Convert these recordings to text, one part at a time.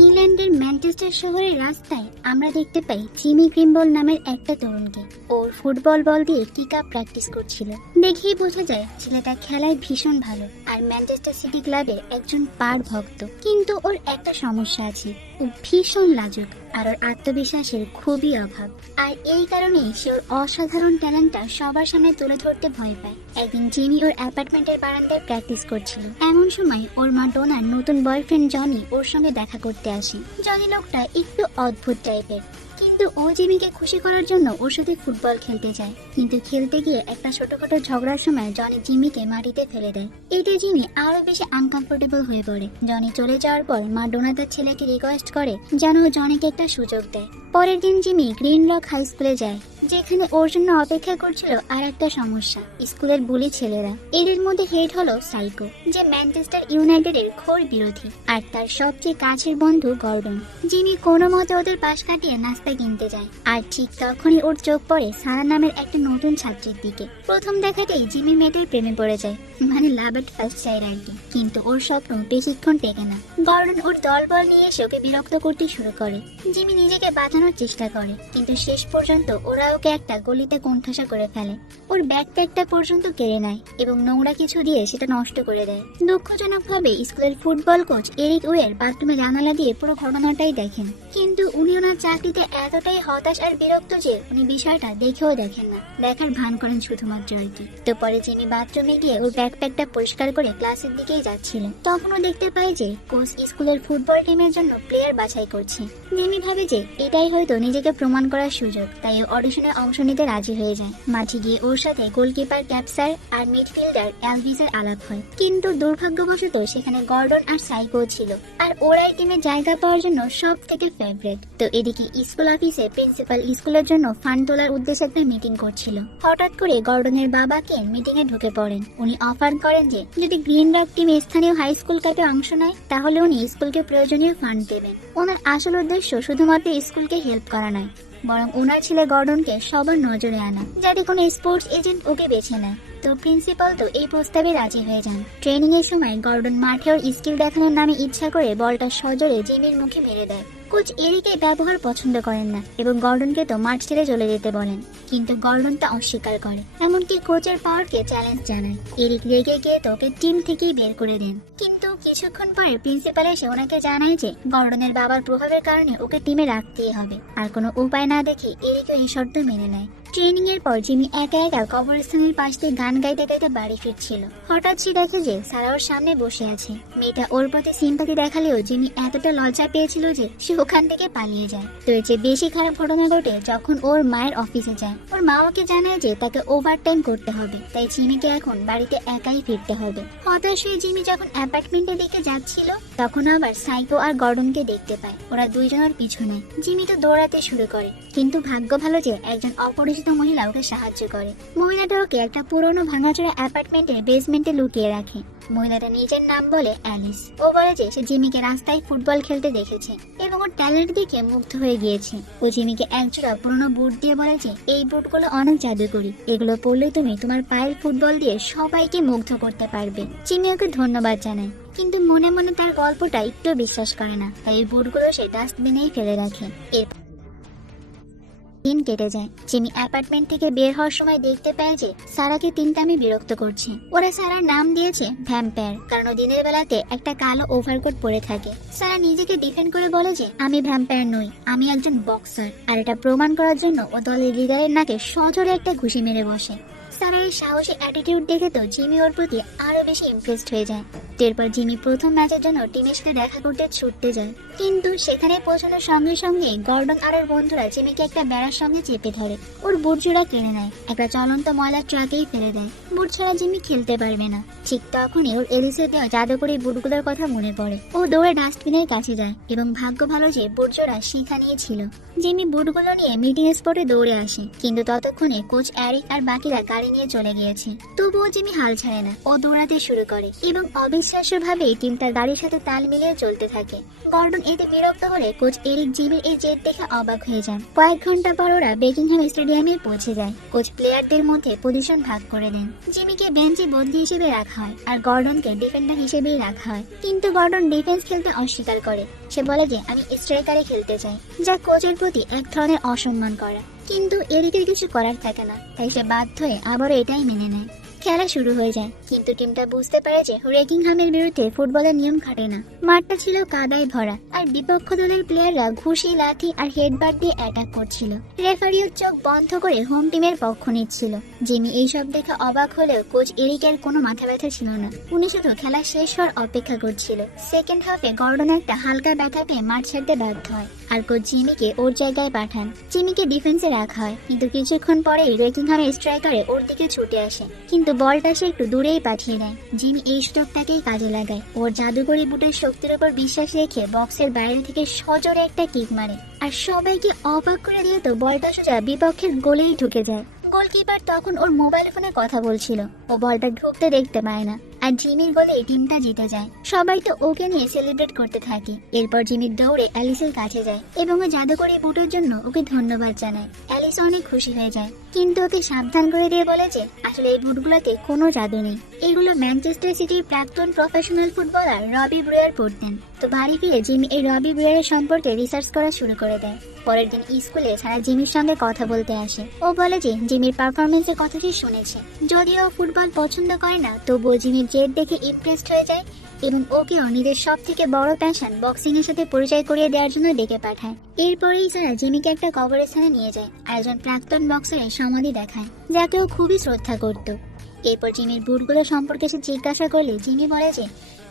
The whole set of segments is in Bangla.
ইংল্যান্ডের ম্যানচেস্টার শহরের রাস্তায় আমরা দেখতে পাই জিমি গ্রিম্বল নামের একটা তরুণকে। ওর ফুটবল বল দিয়ে কিক আপ প্র্যাকটিস করছিল। দেখেই বোঝা যায় ছেলেটা খেলায় ভীষণ ভালো আর ম্যানচেস্টার সিটি ক্লাবের একজন পাড় ভক্ত। কিন্তু ওর একটা সমস্যা আছে, ও ভীষণ লাজুক আর ওর আত্মবিশ্বাসের খুবই অভাব। আর এই কারণেই সে ওর অসাধারণ ট্যালেন্টটা সবার সামনে তুলে ধরতে ভয় পায়। একদিন জিমি ওর অ্যাপার্টমেন্টের বারান্দায় প্র্যাকটিস করছিল। এমন সময় ওর মা ডোনার নতুন বয়ফ্রেন্ড জনি ওর সঙ্গে দেখা করতে আসে। জনি লোকটা একটু অদ্ভুত টাইপের, কিন্তু ও জিমিকে খুশি করার জন্য ওর সাথে ফুটবল খেলতে যায়। কিন্তু খেলতে গিয়ে একটা ছোটখাটো ঝগড়ার সময় জনি জিমিকে মাটিতে ফেলে দেয়। এতে জিমি আরো বেশি আনকমফোর্টেবল হয়ে পড়ে। জনি চলে যাওয়ার পর মা ডোনা তার ছেলেকে রিকোয়েস্ট করে যেন ও জনিকে একটা সুযোগ দেয়। পরের দিন জিমি গ্রিন রক হাই স্কুলে যায়, যেখানে ওর জন্য অপেক্ষা করছিল আর একটা সমস্যা, স্কুলের বুলি ছেলেরা। এদের মধ্যে হেড হলো সাইকো, যে ম্যানচেস্টার ইউনাইটেডের ঘোর বিরোধী, আর তার সবচেয়ে কাছের বন্ধু গর্ডন। জিমি কোনো মতে ওদের পাশ কাটিয়ে নাস্তা কিনতে যায়, আর ঠিক তখনই ওর চোখ পড়ে সারা নামের একটা নতুন ছাত্রীর দিকে। প্রথম দেখাতেই জিমি মেয়েটার প্রেমে পড়ে যায়, মানে লাভ এট ফার্স্ট সাইট আর কি। কিন্তু ওর স্বপ্ন বেশিক্ষণ টেকে না। গর্ডন ওর দলবল নিয়ে এসে ওকে বিরক্ত করতে শুরু করে। জিমি নিজেকে বাঁচানোর চেষ্টা করে, কিন্তু শেষ পর্যন্ত ওরা ওকে একটা গলিতে কোণঠাসা করে ফেলে। ওর ব্যাকপ্যাকটা পর্যন্ত কেড়ে নেয় এবং নোংরা কিছু দিয়ে সেটা নষ্ট করে দেয়। দুঃখজনকভাবে স্কুলের ফুটবল কোচ এরিক ওয়ের বাথরুমে জানালা দিয়ে পুরো ঘটনাটাই দেখেন, কিন্তু উনি ওনার চাকরিতে এতটাই হতাশ আর বিরক্ত যে উনি বিষয়টা দেখেও দেখেন না, দেখার ভান করেন শুধুমাত্র আর কি। তো পরে জিমি বাথরুমে গিয়ে ওর ব্যাকপ্যাকটা পরিষ্কার করে ক্লাসের দিকেই যাচ্ছিল, তখনও দেখতে পায় যে কোচ স্কুলের ফুটবল টিমের জন্য প্লেয়ার বাছাই করছে। জিমি ভাবে যে এটাই হয়তো নিজেকে প্রমাণ করার সুযোগ, তাই ও অডিশনে অংশ নিতে রাজি হয়ে যায়। মাঠে গিয়ে ওর সাথে গোলকিপার ক্যাপসার আর মিডফিল্ডার এলভিসের আলাপ হয়, কিন্তু দুর্ভাগ্যবশত সেখানে গর্ডন আর সাইকো ছিল, আর ওরাই টিমে জায়গা পাওয়ার জন্য সব থেকে ফেভারিট। তো এদিকে স্কুল অফিসে প্রিন্সিপাল স্কুলের জন্য ফান্ড তোলার উদ্দেশ্যে একটা মিটিং করছিল। হঠাৎ করে গর্ডনের বাবাকে মিটিং এ ঢুকে পড়েন। উনি অফার করেন যে যদি গ্রিন রক টিম স্থানীয় হাই স্কুল কাপে অংশ নেয় তাহলে উনি স্কুলকে প্রয়োজনীয় ফান্ড দেবেন। ওনার আসল উদ্দেশ্য শুধুমাত্র স্কুলকে হেল্প করা নয়, বরং ওনার ছেলে গর্ডনকে সবার নজরে আনা, যাতে কোনো স্পোর্টস এজেন্ট ওকে বেছে নেয়। তো প্রিন্সিপাল তো এই প্রস্তাবে রাজি হয়ে যান। ট্রেনিং এর সময় গর্ডন মাঠে ওর স্কিল দেখানোর নামে ইচ্ছা করে বলটা সজোরে জিমির মুখে মেরে দেয়। কোচ এরিকে ব্যবহার পছন্দ করেন না এবং গর্ডনকে তো মাঠ ছেড়ে চলে যেতে বলেন, কিন্তু গর্ডন তা অস্বীকার করে, এমনকি কোচের পাওয়ারকে চ্যালেঞ্জ জানায়। এরিক রেগে গিয়ে তোকে টিম থেকেই বের করে দেন। কিন্তু কিছুক্ষণ পরে প্রিন্সিপাল এসে ওনাকে জানায় যে গর্ডনের বাবার প্রভাবের কারণে ওকে টিমে রাখতেই হবে, আর কোনো উপায় না দেখে এরিকও এই শর্ত মেনে নেয়। ট্রেনিং এর পর জিমি একা একা কবরস্থানের পাশ দিয়ে গান গাইতে গাইতে বাড়ি ফিরছিল। হঠাৎ সে দেখে যে সারা ওর সামনে বসে আছে। মেয়েটা ওর প্রতি সিম্পাথি দেখালেও জিমি এতটা লজ্জা পেয়েছিল যে সে ওখান থেকে পালিয়ে যায়। তো এর চেয়ে বেশি খারাপ ঘটনা ঘটে যখন ওর মায়ের অফিসে যায়। ওর মা ওকে জানায় যে তাকে ওভারটাইম করতে হবে, তাই জিমিকে এখন বাড়িতে একাই ফিরতে হবে। হতাশ হয়ে জিমি যখন অ্যাপার্টমেন্টের দিকে যাচ্ছিল তখন আবার সাইকো আর গর্ডনকে দেখতে পায়। ওরা দুইজনের পিছনে। জিমি তো দৌড়াতে শুরু করে, কিন্তু ভাগ্য ভালো যে একজন অপরিচিত মহিলা ওকে সাহায্য করে। মহিলাটা ওকে একটা পুরনো ভাঙাচোরা অ্যাপার্টমেন্টের বেসমেন্টে লুকিয়ে রাখে। মহিলাটা নিজের নাম বলে অ্যালিস। ও বলে যে সে জিমিকে রাস্তায় ফুটবল খেলতে দেখেছে এবং ওর ট্যালেন্ট দেখে মুগ্ধ হয়ে গিয়েছে। ও জিমিকে একজোড়া পুরনো বুট দিয়ে বলে যে এই বুটগুলো অনেক জাদুকরি, এগুলো পরলে তুমি তোমার পায়ের ফুটবল দিয়ে সবাইকে মুগ্ধ করতে পারবে। জিমি ওকে ধন্যবাদ জানায়, কিন্তু মনে মনে তার গল্পটা একটু বিশ্বাস করে না, তাই এই বুটগুলো সে ডাস্টবিনেই ফেলে রাখে। দিন কেটে যায়। জিমি অ্যাপার্টমেন্ট থেকে বের হওয়ার সময় দেখতে পায় যে সারাকে তিনটামি বিরক্ত করছে। ওরা সারার নাম দিয়েছে ভ্যাম্পায়ার, কারণ ও দিনের বেলাতে একটা কালো ওভারকোট পরে থাকে। সারা নিজেকে ডিফেন্ড করে বলে যে আমি ভ্যাম্পায়ার নই, আমি একজন বক্সার। আর এটা প্রমাণ করার জন্য ও দলের লিডারের নাকে সজোরে একটা ঘুষি মেরে বসে। সারার এই সাহসী অ্যাটিটিউড দেখে তো জিমি ওর প্রতি আরো বেশি ইমপ্রেসড হয়ে যায়। এরপর জিমি প্রথম ম্যাচের জন্য টিমের সাথে দেখা করতে ছুটতে যায়, কিন্তু সেখানে পৌঁছানোর সঙ্গে সঙ্গে গর্ডন আর ওর বন্ধুরা জিমিকে একটা বেড়ার সঙ্গে চেপে ধরে। ওর বুট জোড়া কিনে নেয়, একটা চলন্ত ময়লার ট্রাকেই ফেলে দেয়। বুট ছাড়া জিমি খেলতে পারবে না। ঠিক তখনই ওর এলিসে দেওয়া জাদুকরি বুটগুলোর কথা মনে পড়ে। ও দৌড়ে ডাস্টবিনের কাছে যায় এবং ভাগ্য ভালো যে বুট জোড়া সেখানেই ছিল। জিমি বুটগুলো নিয়ে মিটিং স্পটে দৌড়ে আসে, কিন্তু ততক্ষণে কোচ এরিক আর বাকিরা গাড়ি নিয়ে চলে গিয়েছে। তবুও জিমি হাল ছাড়ে না, ও দৌড়াতে শুরু করে এবং অবিশ্বাস্যভাবে টিমটা গাড়ির সাথে তাল মিলিয়ে চলতে থাকে। গর্ডন এতে বিরক্ত হলে কোচ এরিক জিমির এই জেদ দেখে অবাক হয়ে যান। কয়েক ঘন্টা পর ওরা বেকিংহাম স্টেডিয়ামে পৌঁছে যায়। কোচ প্লেয়ারদের মধ্যে পজিশন ভাগ করে দেন। জিমিকে বেঞ্চে বদলি হিসেবে রাখা হয় আর গর্ডনকে ডিফেন্ডার হিসেবেই রাখা হয়, কিন্তু গর্ডন ডিফেন্স খেলতে অস্বীকার করে। সে বলে যে আমি স্ট্রাইকারে খেলতে চাই, যা কোচের প্রতি এক ধরনের অসম্মান করা। কিন্তু এরিকের কিছু করার থাকে না, তাই সে বাধ্য হয়ে আবারও এটাই মেনে নেয়। খেলা শুরু হয়ে যায়, কিন্তু টিমটা বুঝতে পারে যে রেকিংহামের বিরুদ্ধে ফুটবলের নিয়ম খাটে না। মাঠটা ছিল কাদায় ভরা আর বিপক্ষ দলের প্লেয়াররা ঘুষি, লাঠি আর হেডবাট দিয়ে অ্যাটাক করছিল। রেফারিও চোখ বন্ধ করে হোম টিমের পক্ষ নিচ্ছিল। জিমি এইসব দেখে অবাক হলেও কোচ এরিকের কোনো মাথা ব্যথা ছিল না। উনি শুধু খেলা শেষ হওয়ার অপেক্ষা করছিল। সেকেন্ড হাফে গর্ডন একটা হালকা ব্যথা পেয়ে মাঠ ছাড়তে বাধ্য হয় আর কোচ জিমিকে ওর জায়গায় পাঠান। জিমিকে ডিফেন্সে রাখা হয়, কিন্তু কিছুক্ষণ পরেই রেকিংহামের স্ট্রাইকারে ওর দিকে ছুটে আসে, কিন্তু বলটা সে একটু দূরেই পাঠিয়ে দেয়। জিমি এই সুযোগটাকেই কাজে লাগায়। ওর জাদুকরি বুটের শক্তির উপর বিশ্বাস রেখে বক্সের বাইরে থেকে সজোরে একটা কিক মারে আর সবাইকে অবাক করে দিয়ে তো বলটা সোজা বিপক্ষের গোলেই ঢুকে যায়। গোলকিপার তখন ওর মোবাইল ফোনে কথা বলছিল, ও বলটা ঢুকতে দেখতে পায় না আর জিমির গোলে টিমটা জিতে যায়। সবাই তো ওকে নিয়ে সেলিব্রেট করতে থাকে। এরপর জিমি দৌড়ে অ্যালিসের কাছে যায় এবং ও জাদুকরি বুটের জন্য ওকে ধন্যবাদ জানায়। অ্যালিস অনেক খুশি হয়ে যায়, কিন্তু ওকে সাবধান করে দিয়ে বলে যে আসলে এই বুটগুলোতে কোনো জাদু নেই, এগুলো ম্যানচেস্টার সিটির প্রাক্তন প্রফেশনাল ফুটবলার রবি ব্রুয়ার পড়তেন। তো বাড়ি ফিরে জিমি এই রবি ব্রুয়ারের সম্পর্কে রিসার্চ করা শুরু করে দেয়। পরের দিন স্কুলে সারা জিমির সঙ্গে কথা বলতে আসে। ও বলে যে জিমির পারফরমেন্সের কথা সে শুনেছে, যদিও ফুটবল পছন্দ করে না, তবুও জিমির জেদ দেখে ইমপ্রেসড হয়ে যায় এবং ওকেও নিজের সব থেকে বড় প্যাশন বক্সিং এর সাথে পরিচয় করিয়ে দেওয়ার জন্য ডেকে পাঠায়। এরপরেই সারা জিমিকে একটা কবরস্থানে নিয়ে যায় আর একজন প্রাক্তন বক্সারের সমাধি দেখায়, যাকে ও খুবই শ্রদ্ধা করত। এরপর জিমির বুটগুলো সম্পর্কে সে জিজ্ঞাসা করলে জিমি বলে যে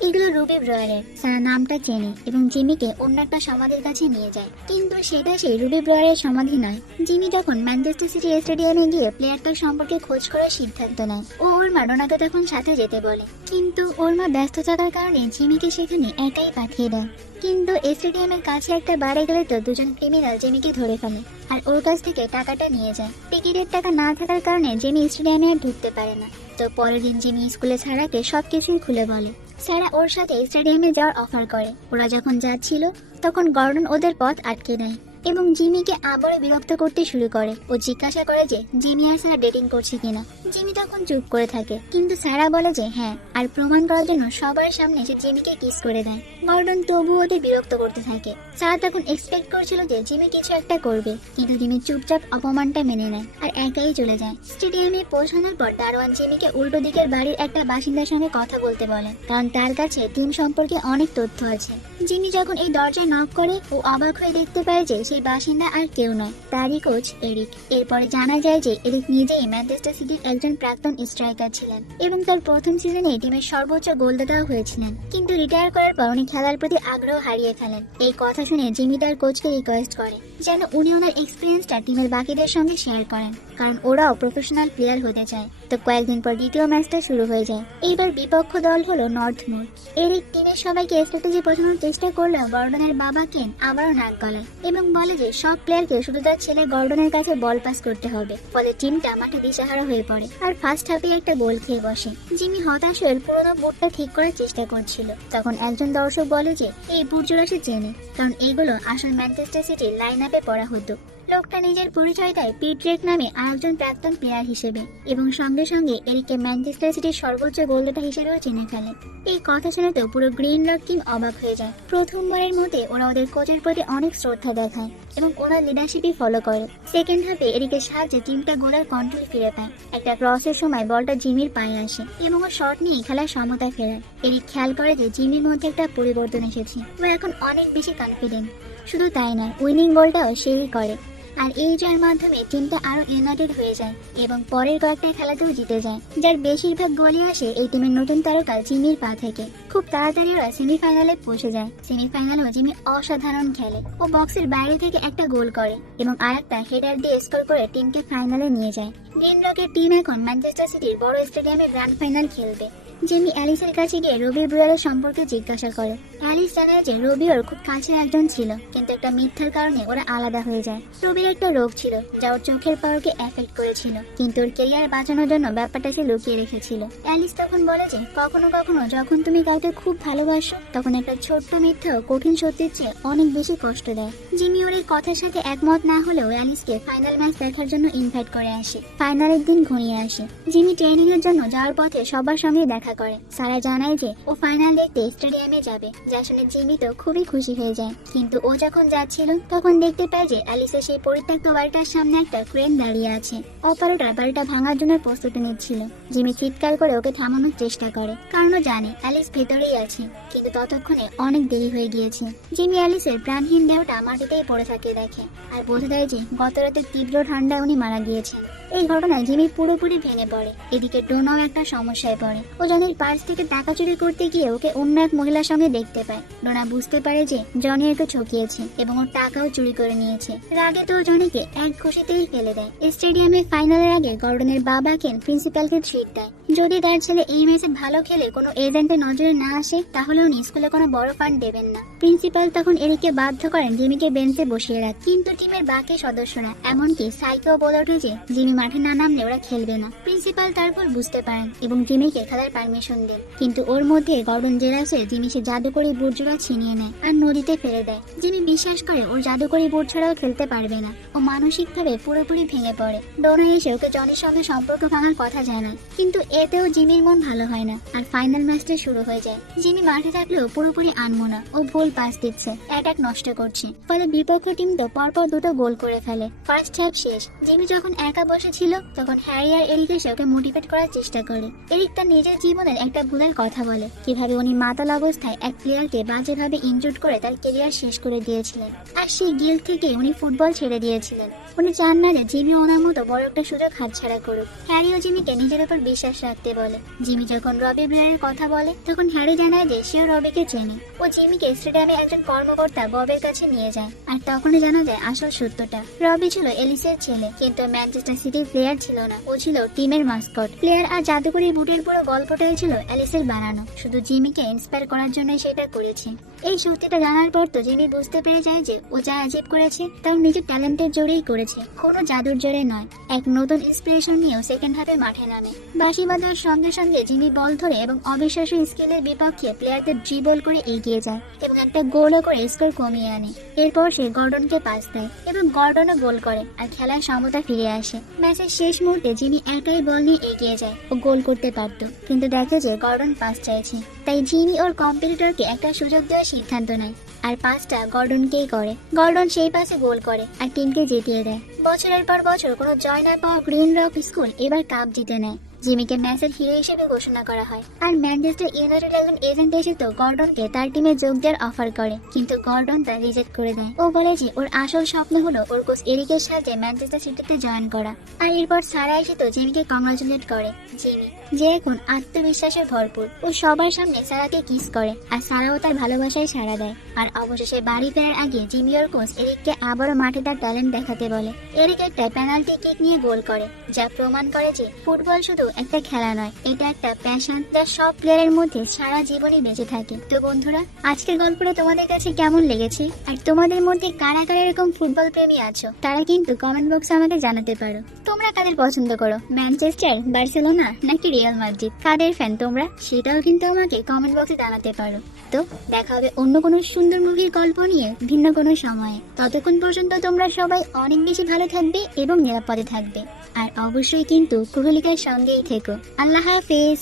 এগুলো রবি ব্রয়ারের। সারা নামটা চেনে এবং জিমিকে অন্য একটা সমাধির কাছে নিয়ে যায়, কিন্তু সেটা সেই রবি ব্রয়ারের সমাধি নয়। জিমি তখন ম্যানচেস্টার সিটি স্টেডিয়ামে গিয়ে প্লেয়ারটার সম্পর্কে খোঁজ করার সিদ্ধান্ত নেয়। ওর মা ডোনাকে তখন সাথে যেতে বলে, কিন্তু ওর মা ব্যস্ত থাকার কারণে জিমিকে সেখানে একাই পাঠিয়ে দেয়। কিন্তু স্টেডিয়ামের কাছে একটা বারে গেলে তো দুজন ক্রিমিনাল জিমিকে ধরে ফেলে আর ওর কাছ থেকে টাকাটা নিয়ে যায়। টিকিটের টাকা না থাকার কারণে জিমি স্টেডিয়ামে আর ঢুকতে পারে না। তো পরের দিন জিমি স্কুলে সারাকে সবকিছুই খুলে বলে। সারা ওর সাথে স্টেডিয়ামে যাওয়ার অফার করে। ওরা যখন যাচ্ছিল তখন গর্ডন ওদের পথ আটকে দেয় এবং জিমিকে আবারও বিরক্ত করতে শুরু করে। ও জিজ্ঞাসা করে যে জিমি আর সারা ডেটিং করছে কিনা। জিমি তখন চুপ করে থাকে, কিন্তু সারা বলে যে হ্যাঁ, আর প্রমাণ করার জন্য সবার সামনে সে জিমিকে কিস করে দেয়। গর্ডন তবু ওদের বিরক্ত করতে থাকে। সারা তখন এক্সপেক্ট করছিল যে জিমি কিছু একটা করবে, কিন্তু জিমি চুপচাপ অপমানটা মেনে নেয় আর একাই চলে যায়। স্টেডিয়ামে পৌঁছানোর পর দারোয়ান জিমিকে উল্টো দিকের বাড়ির একটা বাসিন্দার সঙ্গে কথা বলতে বলেন, কারণ তার কাছে টিম সম্পর্কে অনেক তথ্য আছে। জিমি যখন এই দরজায় নক করে, ও অবাক হয়ে দেখতে পায় যে সেই বাসিন্দা আর কেউ নয়, তারই কোচ এরিক। এরপরে জানা যায় যে এরিক নিজেই ম্যানচেস্টার সিটির একজন প্রাক্তন স্ট্রাইকার ছিলেন এবং তার প্রথম সিজনে টিমের সর্বোচ্চ গোলদাতাও হয়েছিলেন, কিন্তু রিটায়ার করার পর উনি খেলার প্রতি আগ্রহ হারিয়ে ফেলেন। এই কথা শুনে জিমি তার কোচকে রিকোয়েস্ট করে যেন উনি ওনার এক্সপিরিয়েন্সটা টিমের বাকিদের সঙ্গে শেয়ার করেন, কারণ ওরাও প্রফেশনাল প্লেয়ার হতে চায়। তো কয়েকদিন পর দ্বিতীয় ম্যাচটা শুরু হয়ে যায়। এইবার বিপক্ষ দল হলো নর্থমুর। এরিক টিমের সবাইকে স্ট্র্যাটেজি বোঝানোর চেষ্টা করলেও গর্ডনের বাবা কেন আবারও নাক গলায় এবং বলে যে সব প্লেয়ারকে শুধু তার ছেলে গর্ডনের কাছে বল পাস করতে হবে। ফলে টিমটা মাঠে দিশাহারা হয়ে পড়ে আর ফার্স্ট হাফে একটা গোল খেয়ে বসে। জিমি হতাশ হয়ে পুরোনো বুটটা ঠিক করার চেষ্টা করছিল। তখন একজন দর্শক বলে যে এই বুট জোড়া সে চেনে, কারণ এগুলো আসল ম্যানচেস্টার সিটির লাইন আপে পড়া হতো। লোকটা নিজের পরিচয় দেয় পিট্রেক নামে আরেকজন প্রাক্তন প্লেয়ার হিসেবে এবং সঙ্গে সঙ্গে এরিকে ম্যানচেস্টার সিটির সর্বোচ্চ গোলদাতা হিসেবেও চিনে ফেলে। এই কথা শুনে তো পুরো গ্রিন রক টিম অবাক হয়ে যায়। প্রথমবারের মধ্যে ওরা ওদের কোচের প্রতি অনেক শ্রদ্ধা দেখায় এবং ওনার লিডারশিপই ফলো করে। সেকেন্ড হাফে এরিকের সাহায্যে টিমটা গোলের কন্ট্রোল ফিরে পায়। একটা ক্রসের সময় বলটা জিমির পায়ে আসে এবং ও শট নিয়ে খেলার সমতা ফেরায়। এরিক খেয়াল করে যে জিমির মধ্যে একটা পরিবর্তন এসেছে, ও এখন অনেক বেশি কনফিডেন্ট। শুধু তাই নয়, উইনিং গোলটাও সেই করে। আর এই জয়ের মাধ্যমে টিমটা আরো ইউনাইটেড হয়ে যায় এবং পরের কয়েকটা খেলাতেও জিতে যায়, যার বেশিরভাগ গোলই আসে এই টিমের নতুন তারকা জিমির পা থেকে। খুব তাড়াতাড়ি ওরা সেমিফাইনালে পৌঁছে যায়। সেমিফাইনালেও জিমি অসাধারণ খেলে। ও বক্সের বাইরে থেকে একটা গোল করে এবং আরেকটা হেডার দিয়ে স্কোর করে টিমকে ফাইনালে নিয়ে যায়। গ্রিন রকের টিম এখন ম্যানচেস্টার সিটির বড় স্টেডিয়ামে গ্র্যান্ড ফাইনাল খেলবে। জিমি অ্যালিসের কাছে গিয়ে রবি ব্রুয়ারের সম্পর্কে জিজ্ঞাসা করে অ্যালিস জানায় যে রবি ওর খুব কাছের একজন ছিল, কিন্তু একটা মিথ্যার কারণে ওরা আলাদা হয়ে যায়। রবির একটা রোগ ছিল যা ওর চোখের পাওয়ারকে এফেক্ট করেছিল, কিন্তু ওর ক্যারিয়ার বাঁচানোর জন্য ব্যাপারটা সে লুকিয়ে রেখেছিল। অ্যালিস তখন বলে যে কখনো কখনো যখন তুমি কাউকে খুব ভালোবাসো তখন একটা ছোট্ট মিথ্যাও কঠিন সত্যির চেয়ে অনেক বেশি কষ্ট দেয়। জিমি ওর এই কথার সাথে একমত না হলেও অ্যালিসকে ফাইনাল ম্যাচ দেখার জন্য ইনভাইট করে আসে। ফাইনালের দিন ঘনিয়ে আসে। জিমি ট্রেনিং এর জন্য যাওয়ার পথে সবার সঙ্গে দেখা করে। সারা জানায় যে ও ফাইনাল দেখতে স্টেডিয়ামে যাবে, যা শুনে জিমি তো খুবই খুশি হয়ে যায়। কিন্তু ও যখন যাচ্ছিল তখন দেখতে পায় যে অ্যালিসের সেই পরিত্যক্ত বাড়িটার সামনে একটা ক্রেন দাঁড়িয়ে আছে। অপারেটর বাড়িটা ভাঙার জন্য প্রস্তুতি নিচ্ছিল। জিমি চিৎকার করে ওকে থামানোর চেষ্টা করে, কারণ ও জানে অ্যালিস ভেতরেই আছে। কিন্তু ততক্ষণে অনেক দেরি হয়ে গিয়েছে। জিমি অ্যালিসের প্রাণহীন দেহটা মাটিতেই পড়ে থাকে দেখে, আর বোঝা যায় যে গত রাতে তীব্র ঠান্ডায় উনি মারা গিয়েছেন। এই ঘটনায় জিমি পুরোপুরি ভেঙে পড়ে। এদিকে ডোনাও একটা সমস্যায় পড়ে। ও জনির পার্স থেকে টাকা চুরি করতে গিয়ে ওকে অন্য এক মহিলার সঙ্গে দেখতে পায়। ডোনা বুঝতে পারে যে জনি ওকে ঠকিয়েছে এবং ওর টাকাও চুরি করে নিয়েছে। রাগে তো জনিকে এক ঘুষিতেই ফেলে দেয়। স্টেডিয়ামে ফাইনালের আগে গর্ডনের বাবা কেন প্রিন্সিপালকে ট্রিট দেয়। যদি তার ছেলে এই ম্যাচে ভালো খেলে কোনো এজেন্টের নজরে না আসে তাহলে উনি স্কুলে কোনো বড় ফান্ড দেবেন না। প্রিন্সিপাল তখন এরিকে বাধ্য করেন জিমিকে বেঞ্চে বসিয়ে রাখ, কিন্তু টিমের বাকি সদস্যরা এমনকি সাইকেও বলে ওঠে যে জিমি মাঠে না নামলে ওরা খেলবে না। প্রিন্সিপাল তারপর বুঝতে পারেন এবং জিমিকে খেলার পারমিশন দেন, কিন্তু ওর মধ্যে গর্ডন জেরাসে জিমি সে জাদুকরি বুটজোড়া ছিনিয়ে নেয় আর নদীতে ফেলে দেয়। জিমি বিশ্বাস করে ওর জাদুকরি বুট ছাড়াও খেলতে পারবে না। ও মানসিকভাবে পুরোপুরি ভেঙে পড়ে। ডোনা এসে ওকে জনির সঙ্গে সম্পর্ক ভাঙার কথা জানায়, কিন্তু এতেও জিমির মন ভালো হয় না। আর ফাইনাল ম্যাচটা শুরু হয়ে যায়। জিমি মাঠে থাকলেও পুরোপুরি আনমনা। ও ভুল পাস দিচ্ছে, অ্যাটাক নষ্ট করছে, ফলে বিপক্ষ টিম তো পরপর দুটো গোল করে ফেলে। ফার্স্ট হাফ শেষ। জিমি যখন একা বসেছিল তখন হ্যারি আর এরিক এসে ওকে মোটিভেট করার চেষ্টা করে। এরিক তার নিজের জীবনের একটা ভুলের কথা বলে, কিভাবে উনি মাতাল অবস্থায় এক প্লেয়ারকে বাজেভাবে ইনজুর্ড করে তার ক্যারিয়ার শেষ করে দিয়েছিলেন। আর সেই গিল্ট থেকে উনি ফুটবল ছেড়ে দিয়েছিলেন। উনি চান না যে জিমি ওনার মতো বড় একটা সুযোগ হাতছাড়া করুক। হ্যারি ও জিমিকে নিজের উপর বিশ্বাস রাখতে বলে। জিমি যখন রবি ব্লেয়ারের কথা বলে তখন হ্যারি জানায় যে সেও রবিকে চেনে। ও জিমিকে স্টেডিয়ামে একজন কর্মকর্তা ববের কাছে নিয়ে যায়, আর তখনই জানা যায় আসল সত্যটা। রবি ছিল এলিসের ছেলে, কিন্তু ম্যানচেস্টার সিটির প্লেয়ার ছিল না। ও ছিল টিমের মাস্কট। প্লেয়ার আর জাদুকরি বুটের পুরো গল্পটাই ছিল এলিসের বানানো। শুধু জিমিকে ইন্সপায়ার করার জন্যই সেটা করেছে। এই সত্যিটা জানার পর তো জিমি বুঝতে পেরে যায় যে ও যা অ্যাচিভ করেছে তাও নিজের ট্যালেন্টের জোরেই করেছে, কোনো জাদুর জোরে নয়। এক নতুন ইন্সপিরেশন নিয়েও সেকেন্ড হাফে মাঠে নামে। বাঁশি বাজার সঙ্গে সঙ্গে জিমি বল ধরে এবং অবিশ্বাস্য স্কিলের বিপক্ষে প্লেয়ারদের ড্রিবল করে এগিয়ে যায় এবং একটা গোলও করে স্কোর কমিয়ে আনে। এরপর সে গর্ডনকে পাস দেয় এবং গর্ডনও গোল করে, আর খেলার সমতা ফিরে আসে। ম্যাচের শেষ মুহূর্তে জিমি একাই বল নিয়ে এগিয়ে যায়। ও গোল করতে পারত, কিন্তু দেখে যে গর্ডন পাস চাইছে, তাই জিমি ওর কম্পিটিটরকে একটা সুযোগ দেওয়ার সিদ্ধান্ত নেয়, আর পাসটা গর্ডনকেই করে। গর্ডন সেই পাসে গোল করে আর টিমকে জিতিয়ে দেয়। বছরের পর বছর কোনো জয় না পাওয়া গ্রিন রক স্কুল এবার কাপ জিতে নেয়। জিমিকে ম্যাচের হিরো হিসেবে ঘোষণা করা হয়। আর ম্যানচেস্টার ইউনাইটেড একজন এজেন্ট এসে তো গর্ডনকে তার টিমে যোগ দেওয়ার অফার করে, কিন্তু গর্ডন তা রিজেক্ট করে দেয়। ও বলে যে ওর আসল স্বপ্ন হলো ওর কোচ এরিকের সাথে ম্যানচেস্টার সিটিতে জয়েন করা। আর এরপর সারা এসে তো জিমিকে কংগ্রাচুলেট করে। জিমি যে এখন আত্মবিশ্বাসে ভরপুর, ও সবার সামনে সারাকে কিস করে, আর সারাও তার ভালোবাসায় সাড়া দেয়। আর অবশেষে বাড়ি ফেরার আগে জিমি ওর কোচ এরিককে আবারও মাঠে তার ট্যালেন্ট দেখাতে বলে। এরিক একটা পেনাল্টি কিক নিয়ে গোল করে, যা প্রমাণ করে যে ফুটবল শুধু একটা খেলা নয়, এটা একটা প্যাশন যা সব প্লেয়ারের মধ্যে সারা জীবনই বেঁচে থাকে। তো বন্ধুরা, আজকের গল্পটা তোমাদের কাছে কেমন লেগেছে, আর তোমাদের মধ্যে কারা কারা এরকম ফুটবল প্রেমী আছো তারা কিন্তু কমেন্ট বক্সে আমাকে জানাতে পারো। তোমরা কাদের পছন্দ করো, ম্যানচেস্টার, বার্সেলোনা নাকি রিয়াল মাদ্রিদ? কাদের ফ্যান তোমরা সেটাও কিন্তু আমাকে কমেন্ট বক্সে জানাতে পারো। তো দেখা হবে অন্য কোনো সুন্দর মুভির গল্প নিয়ে ভিন্ন কোনো সময়ে। ততক্ষণ পর্যন্ত তোমরা সবাই অনেক বেশি ভালো থাকবে এবং নিরাপদে থাকবে, আর অবশ্যই কিন্তু কুহেলিকার সঙ্গেই থেকো। আল্লাহ হাফেজ।